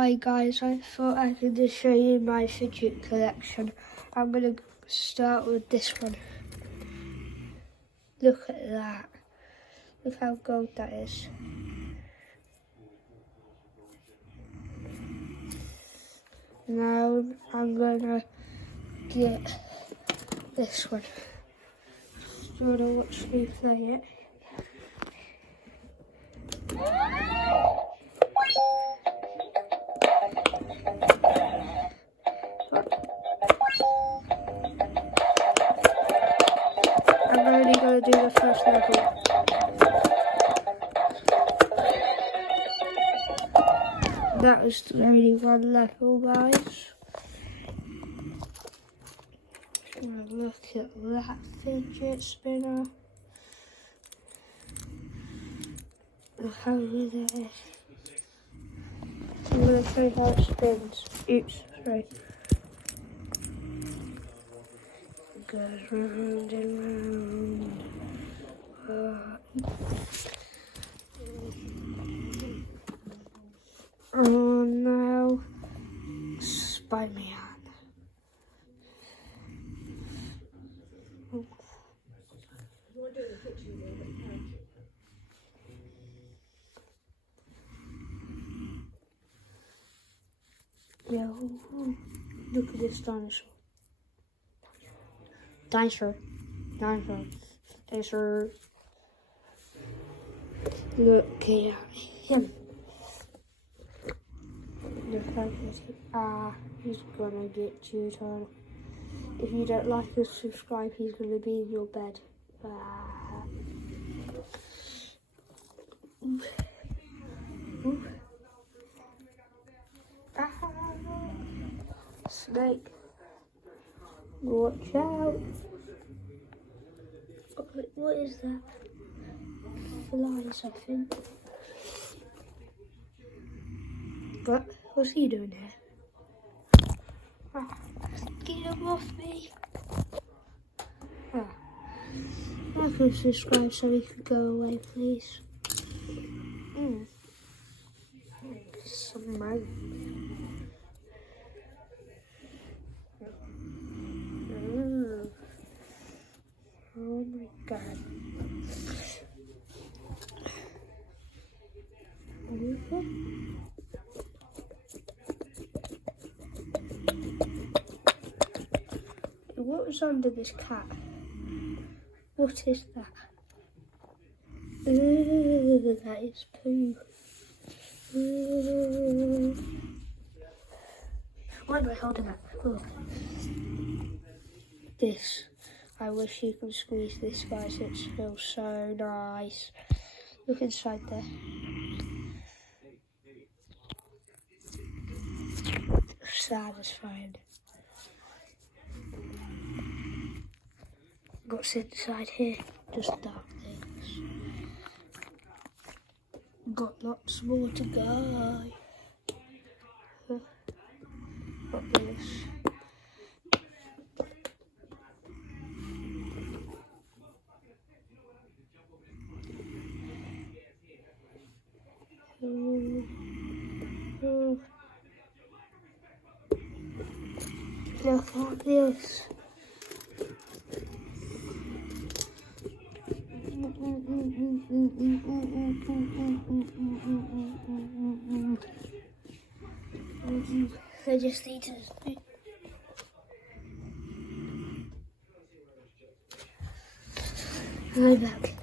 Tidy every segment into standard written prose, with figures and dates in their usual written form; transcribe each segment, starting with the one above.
Hi guys, I thought I could just show you my fidget collection. I'm going to start with this one. Look at that. Look how gold that is. Now I'm going to get this one. Do you want to watch me play it? I'm only going to do the first level. That was only one level, guys. Look at that fidget spinner. Look how good it is. I'm going to show you how it spins. Oops, sorry. It goes round and round. Oh no, Spider-Man. Yeah, look at this dinosaur. Dinosaur. Look at him. Look how he's gonna get you, Tom. If you don't like or subscribe, he's gonna be in your bed. Ooh. Ooh. Snake. Watch out. What is that? Flies, I think. What's he doing here? Get him off me. Like and subscribe so he can go away, please. Some man. Oh my god. What was under this cat? What is that? That is poo. Why am I holding that? Oh. This. I wish you could squeeze this, guys. It feels so nice. Look inside there. Satisfying. What's inside here? Just dark things. Got lots more to go. Got this. Look at this. I just need to. Go back.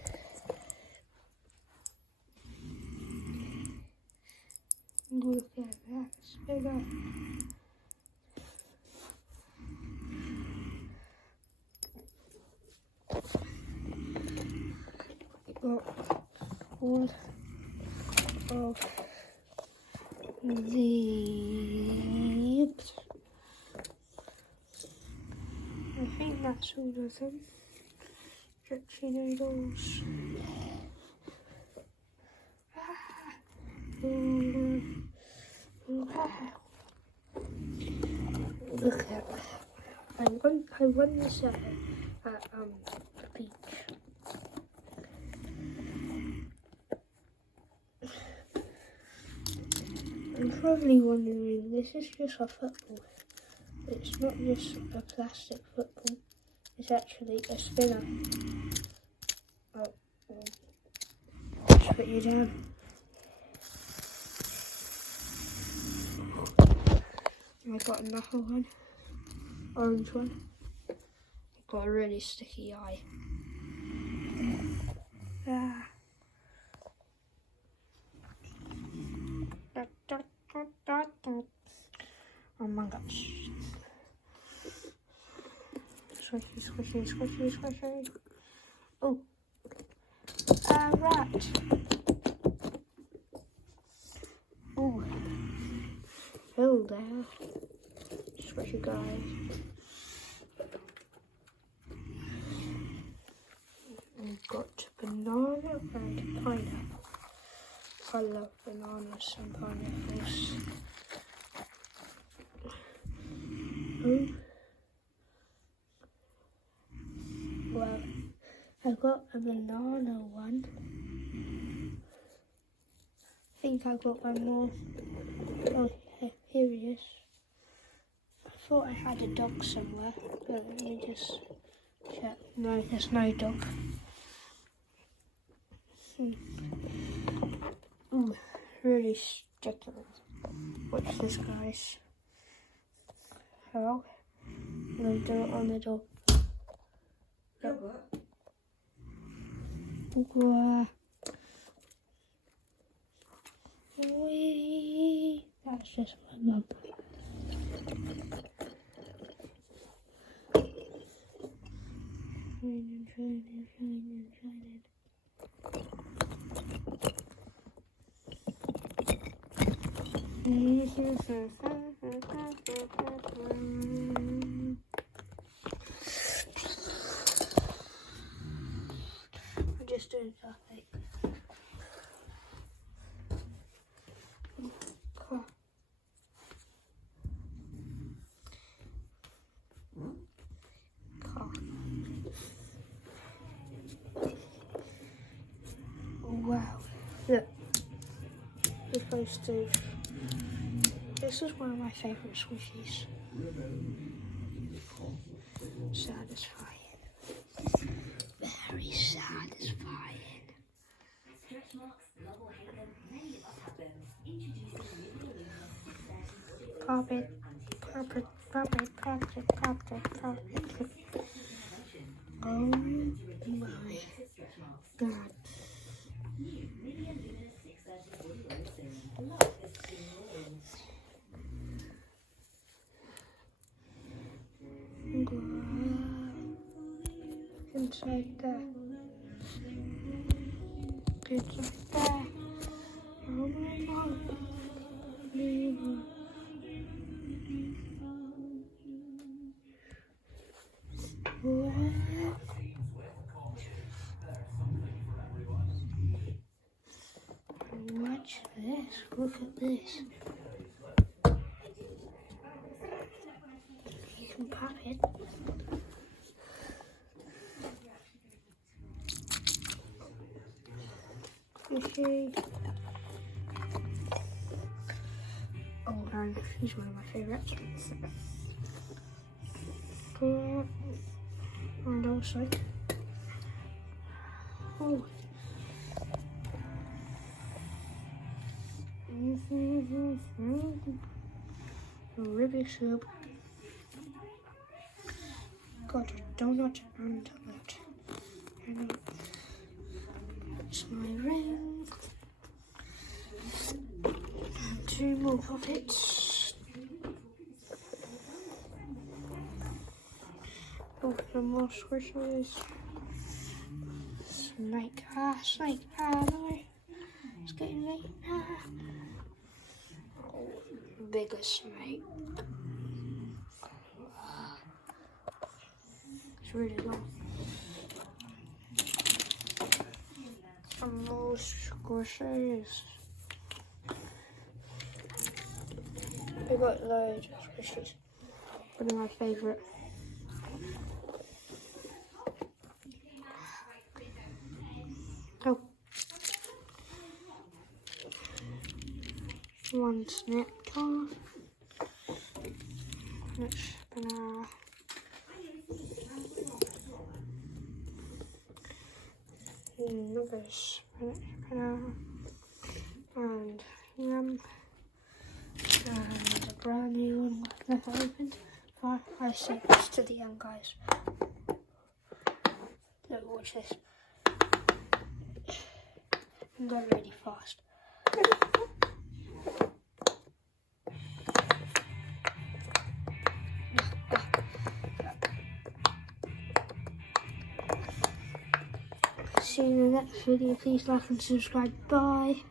Look at that spinner. Got all of the. I think that's all of them. Stretchy noodles. Look at that. I won this at the beach. You're probably wondering, this is just a football. It's not just a plastic football, it's actually a spinner. Oh, just put you down. I've got another one, orange one. I've got a really sticky eye. Oh my gosh. Squishy, squishy, squishy, squishy. Oh, a rat. Oh, hello there. Squishy guys. We've got banana and pineapple. I love bananas and pineapples. Oh. Well, I've got a banana one. I think I've got one more. Oh, here he is. I thought I had a dog somewhere, but let me just check. No, there's no dog. Ooh, really sticky. Watch this, guys. Hello? I'm going to do it on the door. Wow. Wee. That's just my mum. Shining. I'm just doing something. Car. Wow. Look. We're supposed to. This is one of my favourite squishies. Satisfying. Very satisfying. Pop it. Pop it. Pop it. Pop it. Pop it. Pop it. Oh my god. Inside there. Inside there. Oh my god. Watch this. Look at this. You can pop it. Squishy. Oh, and he's one of my favourites. And also, oh, Rubik's Cube. Got a donut and that. And it's my ring. And 2 more puppets. Oh, some more squishes. Snake. Snake. No. It's getting late. Oh, bigger snake. It's really long. Some more squishes. I got loads of squishes. One of my favourite. Oh. One one snapped off. Let's spin off. Another spinner, and yum, and a brand new one never opened. I sent this to the young guys. Look, watch this. And they're really fast. See you in the next video. Please like and subscribe. Bye.